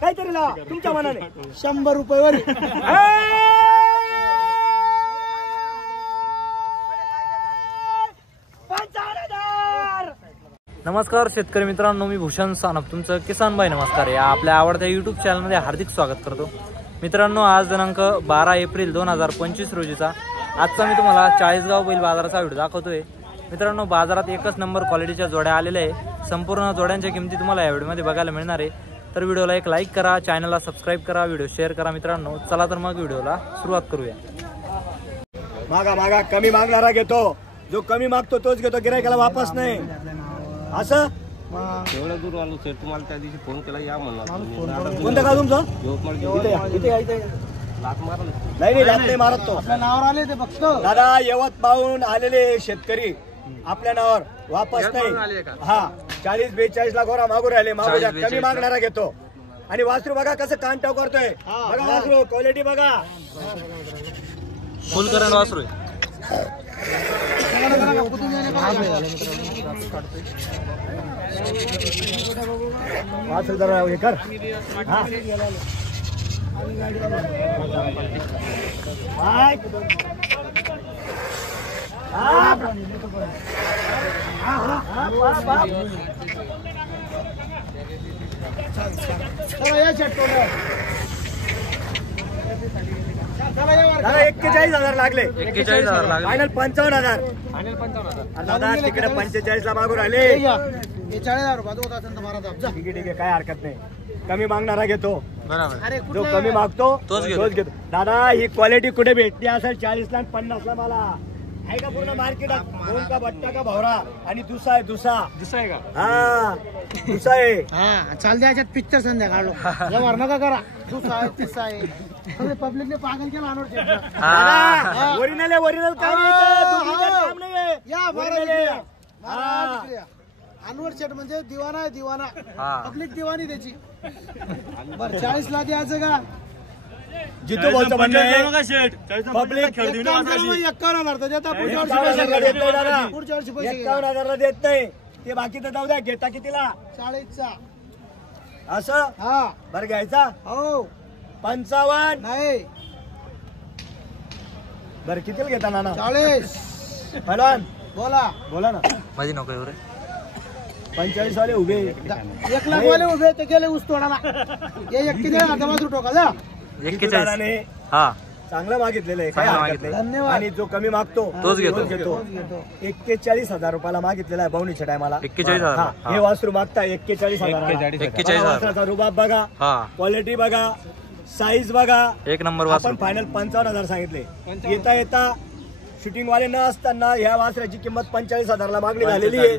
काहीतरी लावा तुमच्या मनाने. 100 रुपये वर. नमस्कार शेतकरी मित्रांनो, मी भूषण सानप तुमचं किसान भाई नमस्कार या आपल्या आवडत्या यूट्यूब चॅनलमध्ये हार्दिक स्वागत करतो. मित्रांनो, आज दिनांक 12 एप्रिल 2025 रोजीचा आजचा मी तुम्हाला चाळीसगाव बैल बाजाराचा व्हिडिओ दाखवतोय. मित्रांनो, बाजारात एकच नंबर क्वालिटीच्या जोड्या आलेल्या आहे. संपूर्ण जोड्यांच्या किमती तुम्हाला या व्हिडिओमध्ये बघायला मिळणार आहे. तर व्हिडिओला एक लाईक करा, चॅनलला सबस्क्राईब करा, व्हिडिओ शेअर करा. मित्रांनो, चला तर मग व्हिडिओला सुरुवात करूया. मागा मागा कमी मागणारा घेतो, जो कमी मागतो तोच घेतो, गिरायकाला वापस नाही. असं एवढं दूर आलो सर, तुम्हाला त्या दिवशी फोन केला या म्हणला. कोणतं का तुमचं? लात मारलं नाही लात नाही मारत तो. आपल्या नावावर आले ते बघतो दादा. यवत पाहून आलेले शेतकरी आपल्या नावावर वापस नाही. हा 40-42 लाख गोरा मागू राहिले. मागू द्या, कमी मागणारा घेतो. आणि वासरू बघा कसं कान टाव करतोय. बघा वासरू क्वालिटी बघा. फुल करंट वासरू आहे. वासरू जरा हे कर. हा दादा 41,000 लागले. 41,000 लागले. फायनल 55,000. दादा तिकडे 45 ला मागून राहिले. 40,000 रुपये. ठीक आहे काय हरकत नाही. कमी मागणारा घेतो. बरोबर. जो कमी मागतो तोच घेतो. दादा ही क्वालिटी कुठे भेटते असेल? 40 ला 50 ला मला आहे का पूर्ण मार्केटात? दोन का बट्टा का भवरा आणि दुसा आहे. दुसा आहे का? हा दुसा आहे. हा चाल द्याच्यात पिक्चर संध्याकाळ व्यवहार नका करा. दुसरा आहे, तिसरा आहे. पब्लिकने पागल केला ओरिजिनल आहे. ओरिजिनल काम नाहीये. अनवर शेट म्हणजे दिवाना आहे. दिवाना पब्लिक दिवानी त्याची. बरं 40 ला द्यायचं का? जितू भाऊचं म्हणणं आहे पब्लिक 51,000 देत नाही. ते बाकी तर जाऊ द्या. घेता कितीला? 40चा. असं हा बरं घ्यायचा. हो 55 नाही. बरं कितीला घेता नाना? 40. पहलवान बोला ना. माझी नोकरी वर 45 वाले उभे. 1 लाख वाले उभे ते गेले ऊस तोडाला. हे एक किती वासरू टोका जा. 41. हा चांगलं मागितलेलं आहे. काय हरकत नाही. धन्यवाद. आणि जो कमी मागतो तोच घेतो. 41,000 रुपयाला मागितलेला आहे भाऊनीच्या टायमाला. 41,000. हे वासरू मागता 41,000. रुबाब बघा, क्वालिटी बघा, साईज बघा, एक नंबर आपण वासरू. फायनल 55,000 सांगितले. येता शूटिंग वाले न असताना ह्या वासराची किंमत 45,000 ला मागणी झालेली आहे.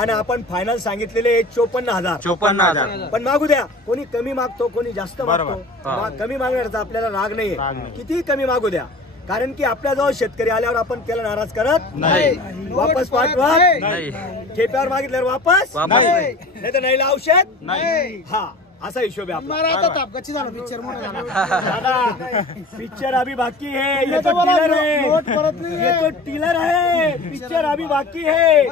आणि आपण फायनल सांगितलेले 54,000. 54,000. पण मागू द्या. कोणी कमी मागतो, कोणी जास्त मागतो. कमी मागण्याचा आपल्याला राग नाहीये. किती कमी मागू द्या. कारण की आपल्या जवळ शेतकरी आल्यावर आपण त्याला नाराज करत नाही. वापस पाठवा. खेप्यावर मागितल्यावर वापस नाही तर नाही औषध नाही. हा असा हिशोब आहे आपला. पिक्चर पिक्चर अभी बाकी है. ये तो टीलर है. ये तो टीलर है. पिक्चर अभी बाकी है.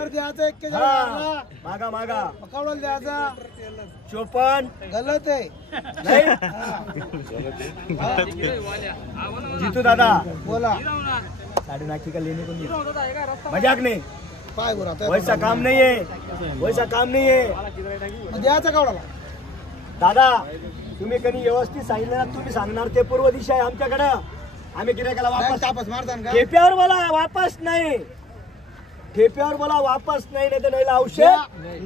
मागा कवडल द्यायचा. 54 गलत आहे. नाही जितू दादा बोला. 8.5 का लेने को नहीं. मजाक नाही. पाय गोरा वैसा काम नाहीये. द्यायचा कवडाला. दादा तुम्ही कधी व्यवस्थित सांगितलं ना, तुम्ही सांगणार ते पूर्व दिशा आहे आमच्याकडं. आम्ही गिरायकाला वापस मारतान का? ठेप्यावर बोला वापस नाही. ठेप्यावर बोला वापस नाही तर नाही औषध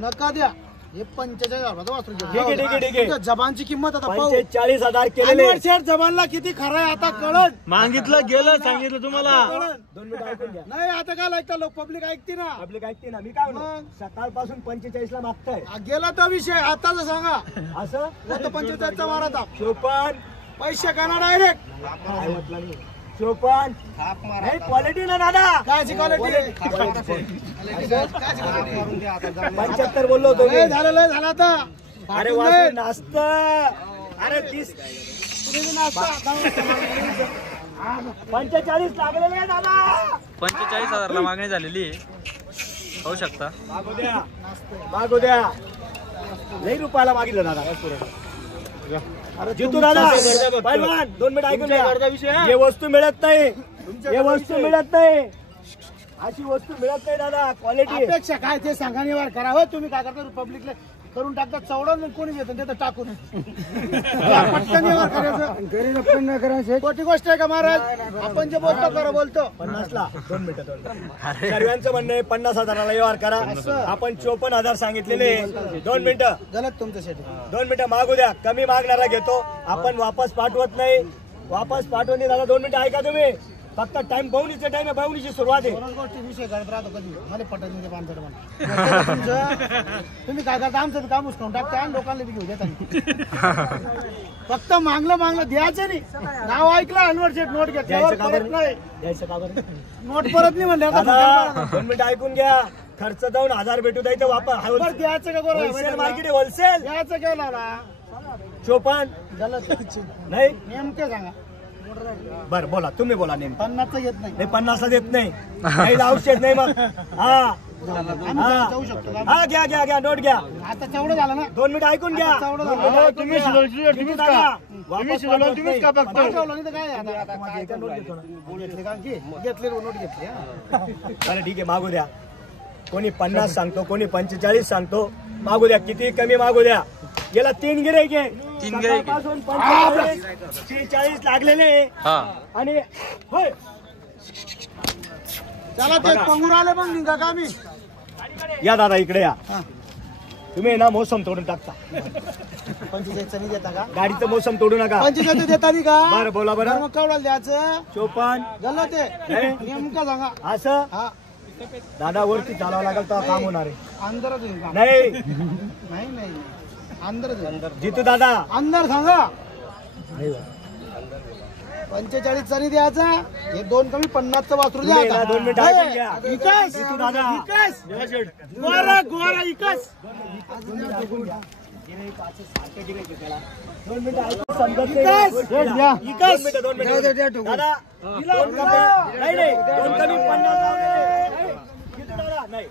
नका द्या. हे 45,000 ठीक आहे. जबानची किंमत आता 45,000 केलेले. जबानला किती खरं आहे आता कळत. मागितलं गेलं सांगितलं तुम्हाला. 2 मिनिटं ऐकून घ्या. नाही आता काय ऐकता लोक. पब्लिक ऐकते ना. पब्लिक ऐकते ना. मी काय म्हणतो, सकाळपासून 45 ला मागताय. गेला तो विषय. आताच सांगा असं 45चा मारा. 54 पैसे करा डायरेक्ट. 54 नाही क्वालिटी ना दादा. काय क्वालिटी? 75 बोललो होतो. झालं आता. अरे वासरू नाचत. अरे 30 45 लागलेले आहे दादा. 45,000 ला मागणी झालेली आहे. होऊ शकता. मागू द्या. लई रुपयाला मागितलं दादा. जितू दादा पैलवान 2 मिनिट ऐकून घ्या. हे वस्तू मिळत नाही, हे वस्तू मिळत नाही, अशी वस्तू मिळत नाही दादा. क्वालिटी अपेक्षा काय ते सांगा निवार करा. हो तुम्ही काय करता पब्लिकला करून टाकतात चवडून कोणी देतं ते टाकून पटकन निवार करायचं. मोठी गोष्ट आहे का महाराज? आपण जे बोलतो खरं बोलतो. 50ला 2 मिनिटं सर्वांचं म्हणणं आहे 50,000ला व्यवहार करा. आपण 54,000 सांगितलेले. 2 मिनिटं गलत तुमच्यासाठी. 2 मिनिटं मागू द्या. कमी मागणारा घेतो आपण, वापस पाठवत नाही. वापस पाठवत नाही दादा. 2 मिनिटं ऐका तुम्ही. फक्त टाइम पाहुणीचा टाइम आहे, पाहुणीची सुरुवात आहे. गोष्टी विषय करत राहतो कधी मला पटत नाही. तुम्ही काय करता? आमचं काम उचकून टाकता आणि लोकांना बी घेऊ देता. फक्त मागलं द्यायचं नाही. नाव ऐकलं अनवर शेट नोट द्यायचं का बरं? नाही द्यायचं का बरं? नोट परत नाही म्हणलं. दादा 2 मिनिटं ऐकून घ्या. खर्च जाऊन 1000 भेटू द्यायचं वापर. द्यायचं का होलसेल मार्केट आहे, होलसेल. द्यायचं का लावला 54 गलत नाही. नेमकं सांगा. बरं बोला, तुम्ही बोला. नेमकं 50 घेत नाही. 50 देत नाही. काही औषध नाही मग. हा आम्ही जाऊ शकतो का? हा घ्या नोट घ्या. आता तेवढं झालं ना. 2 मिनिटं ऐकून घ्या. तुम्ही तुम्हीच का फक्त घेतले नोट घेतली. चला ठीक आहे, मागू द्या. कोणी 50 सांगतो, कोणी 45 सांगतो. मागू द्या, किती कमी मागू द्या. याला 3 गिऱ्हाईक आहे. 3 गिऱ्हाईक पासून 45 लागलेले आणि होय. चला ते पंगूर आले मग निघा का आम्ही. या दादा इकडे या. तुम्ही ना मोसम तोडून टाकता. 45 नाही देता का? गाडीचं मोसम तोडू नका. 45 देता नाही का? बरं बोला बरं. मग केवढं द्यायचं? 54 गलत आहे. नेमकं सांगा. असं हा दादा वरती चालावं लागेल तर काम होणार आहे. अंदरच होईल का? नाही नाही अंदरच होईल. जितू दादा अंदर सांगा. 45 चा द्यायचा. हे 2 कमी 50चं वासरू द्या. 2 मिनिटं ऐकून घ्या. विकास जितू दादा गोरा विकास. 2 मिनिटं ऐकून समजत नाही. विकास. 2 मिनिटं दादा. 2 कमी 50 लागलेले. जितू दादा नाही.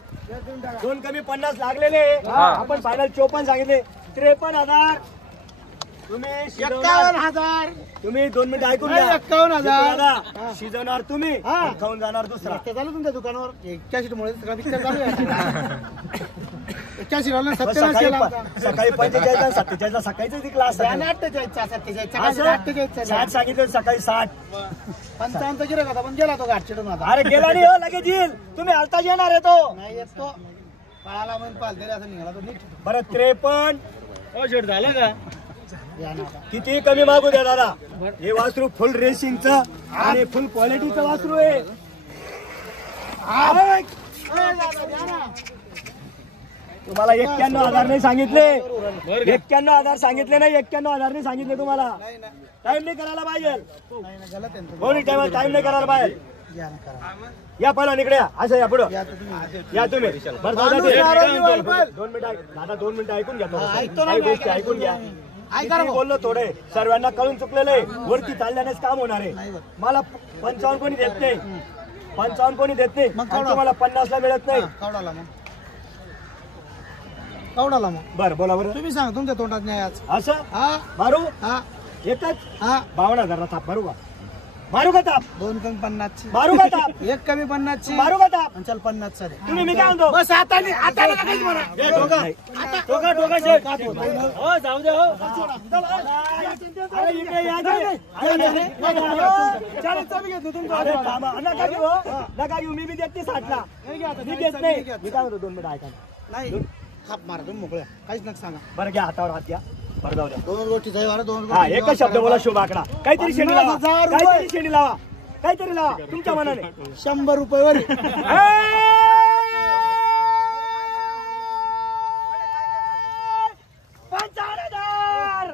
2 कमी 50 लागलेले. आपण फायनल 54 सांगितले. 53,000. तुम्ही 51,000. तुम्ही 2 मिनिटं ऐकून घ्या. 51,000. दादा शिजवणार तुम्ही, खाऊन जाणार दुसरा. ते झालं तुमच्या दुकानावर 81 मुळे पिक्चर चालू आहे. 81 वाला 77 केला होता. सकाळी 45 47 सकाळीच क्लास 48चा 47चा 60 सांगितलं सकाळी 60. 55 गिरा होता पण गेला तो घाट चिडून आता. अरे गेला नाही हो, लगेच येईल. तुम्ही आताच येणार आहे तो. नाही येत तो. पाळाला म्हणून पालतेले असं निघाला तो नीट. बरं 53. शेट झालं का? किती कमी मागू द्या दादा. हे वासरू फुल रेसिंगचं आणि फुल क्वालिटीचं वासरू आहे. तुम्हाला 91,000 नाही सांगितले. 91,000 सांगितले नाही. 91,000 नाही सांगितले तुम्हाला. टाइम नाही करायला पाहिजे. कोणी टाइम नाही करायला पाहिजे. या पहिला इकडे या. असं या पुढं या तुम्ही. बरं दादा 2 मिनिटं दादा 2 मिनिटं ऐकून घ्या. काही गोष्टी ऐकून घ्या. बोललो थोडे सर्वांना कळून चुकलेले. वरती चालल्यानेच काम होणार आहे. मला 55 कोणी देत नाही. 55 कोणी देत नाही. तुम्हाला 50 ला मिळत नाही. कवडाला मग बरं बोला बरं. तुम्ही सांगा तुमच्या तोंडात न्याय आज. असं हा मारू हा एकच हा 52,000 थाप मारू का? मारू का ताप? 2 कमी 50 ची. मारू का ताप? 1 कमी 50 ची. मारू का ताप? चल 50 चा दे. तुम्ही मी काय म्हणतो बस आता काहीच म्हणा. टोका शेठ. हो जाऊ दे हो. अरे इकडे या की. अरे थांबा. नका घेऊ हो. नका घेऊ. मी बी देत नाही 60 ला. मी देत नाही. मी काय म्हणतो 2 मिनिटं ऐका. नाही थाप मारा तुम्ही मोकळ्या. काहीच नका सांगा. बरं घ्या हातावर हात घ्या. बरं जाऊ द्या. 2 गोष्टी जाई वाला 2 हा एकच शब्द बोला. शुभ आकडा. काहीतरी शेंडी लावा. 50,000 रुपये. काहीतरी शेंडी लावा. काहीतरी लावा तुमच्या मनाने. 100 रुपये वर. 55,000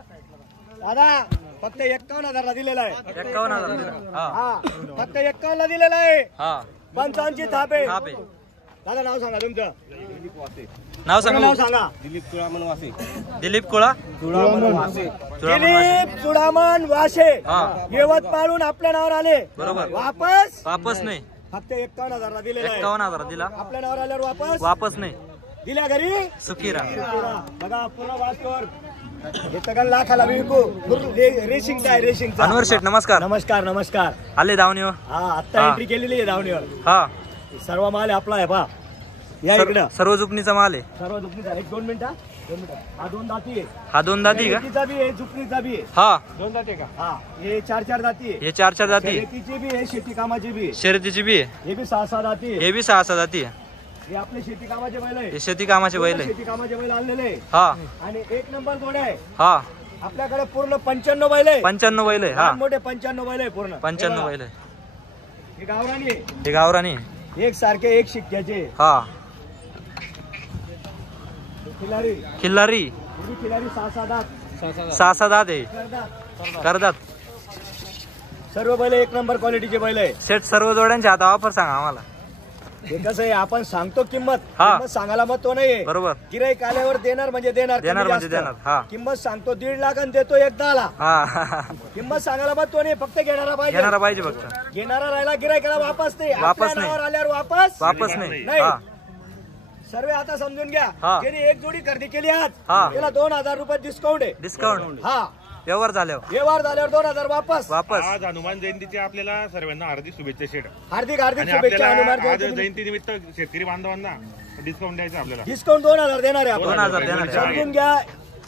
दादा फक्त 51,000 ला दिलेला आहे. 51,000. हा फक्त 51 ला दिलेला आहे. हा 55 ची थाप आहे. थाप आहे. दादा नाव सांगा तुमचं. नाव सांगा. नाव सांगा. दिलीप चुडामन वासे. दिलीप कुळा. दिलीप चुडामन वाशे. यवतमाळहून आपल्या नावावर आले. बरोबर. वापस नाही. फक्त 51,000 ला दिलेला आहे. 51,000 दिला. आपल्या नावावर आल्यावर वापस वापस नाही. दिल्या घरी सुखीरा. बघा पूर्ण वास्तवर हे सगळं लाखाला विकू रेसिंगचा आहे रेसिंगचा. अनवर शेठ नमस्कार. नमस्कार नमस्कार. आले धावणीवर. हा आता एंट्री केलेली आहे धावणीवर. हा सर्व माल आपला आहे पा. या इकडं सर्व जुपणीचा माल आहे. सर्व दुपणीचा. एक 2 मिनिटं. हा 2 दाती आहे. हा 2 दाती का? शेतीचा बी आहे जुपणीचा बी आहे. हा 2 दाती का? हा हे 4 दाती आहे. हे 4 दाती. शेतीची बी आहे शेती कामाची बी आहे. शर्यतीची बी आहे. हे बी 6 दाती आहे. हे बी 6 दाती आहे. हे आपले शेती कामाचे बैल आहे. हे शेती कामाचे बैल आहे. शेती कामाचे बैल आणलेले आहे. हा आणि 1 नंबर जोड्या आहे हा आपल्याकडे. पूर्ण 95 बैल आहे. 95 बैल आहे. हा लहान मोठे 95 बैल आहे पूर्ण. 95 बैल आहे. हे गावरानी आहे. हे गावरानी. एक सारखे एक शिक्क्याचे. हा खिलारी. खिल्लारी. हे बी खिलारी 6 दात. 6 दात आहे. करतात. करदात. सर्व बैल 1 नंबर क्वालिटीचे बैल आहे. शेठ सर्व जोड्यांच्या आता ऑफर सांगा आम्हाला. हे कसं आहे आपण सांगतो किंमत. हा. किंमत सांगायला मत तो नाहीये. बरोबर. गिराईक आल्यावर देणार म्हणजे देणार. देणार कमी म्हणजे जास्त. देणार. हा किंमत सांगतो 1.5 लाख आणि देतो 1.10 हा किंमत सांगायला मत तो नाही. फक्त घेणारा पाहिजे. घेणारा पाहिजे फक्त. घेणारा राहिला गिरायकाला वापस नाही. वापस आपल्या नाही. नावावर आल्यावर वापस वापस नाही. नाही. हा सर्व आता समजून घ्या. हा. ज्यांनी एक जोडी खरेदी केली आज हा. त्याला 2000 रुपये डिस्काउंट आहे. डिस्काउंट. हा व्यवहार झाल्यावर व्यवहार झाल्यावर 2000 वापस. वापस. आज हनुमान जयंतीच्या आपल्याला सर्वांना हार्दिक शुभेच्छा शेठ. हार्दिक हार्दिक आणि शुभेच्छा. आपल्याला हनुमान आज जयंती जयंतीनिमित्त शेतकरी बांधवांना डिस्काउंट द्यायचं आपल्याला. डिस्काउंट 2000 देणार आहे आपण. 2000 देणार आहे. समजून घ्या.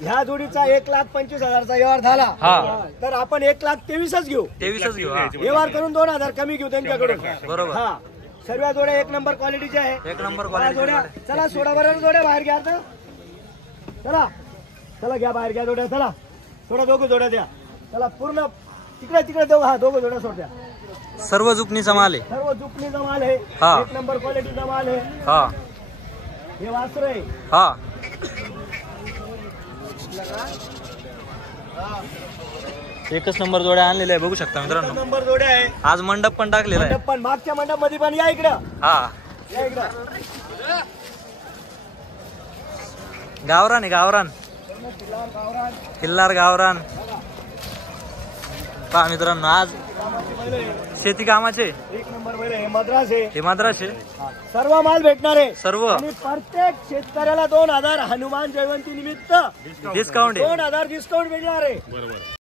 ह्या जोडीचा 1,25,000चा व्यवहार झाला हा. तर आपण 1,23,000 घेऊ. 23च घेऊ. हा. व्यवहार करून 2000 कमी घेऊ त्यांच्याकडून. बरोबर. हा सर्व जोड्या 1 नंबर क्वालिटीच्या आहे. 1 नंबर चला क्वालिटी. जोड्या. चला सोडा बरं जोड्या बाहेर घ्या आता. चला चला घ्या बाहेर घ्या जोड्या. चला सोडा. दोघं जोड्या द्या. चला पूर्ण तिकडे दोघं. हा दोघं जोड्या सोड द्या. सर्व जुपणीचा माल आहे. सर्व जुपणीचा माल आहे. हा. 1 नंबर क्वालिटीचा माल आहे. हा हे वासर आहे. हा एकच नंबर जोड्या आणलेल्या आहे बघू शकता 1 मित्रांनो. नंबर जोड्या आहे. आज मंडप पण टाकलेला आहे. मंडप पण मागच्या मंडप मध्ये पण या इकडं. हा या इकडं. गावरान आहे. गावरान. किल्लार गावरान. पहा मित्रांनो आज कामाची बैल आहे. शेती कामाचे 1 नंबर बैल आहे. हे मद्रास आहे. हे माद्रास आहे. सर्व माल भेटणार आहे. सर्व आणि प्रत्येक शेतकऱ्याला 2000 हनुमान जयंती निमित्त डिस्काउंट आहे. 2000 डिस्काउंट मिळणार आहे. बरोबर.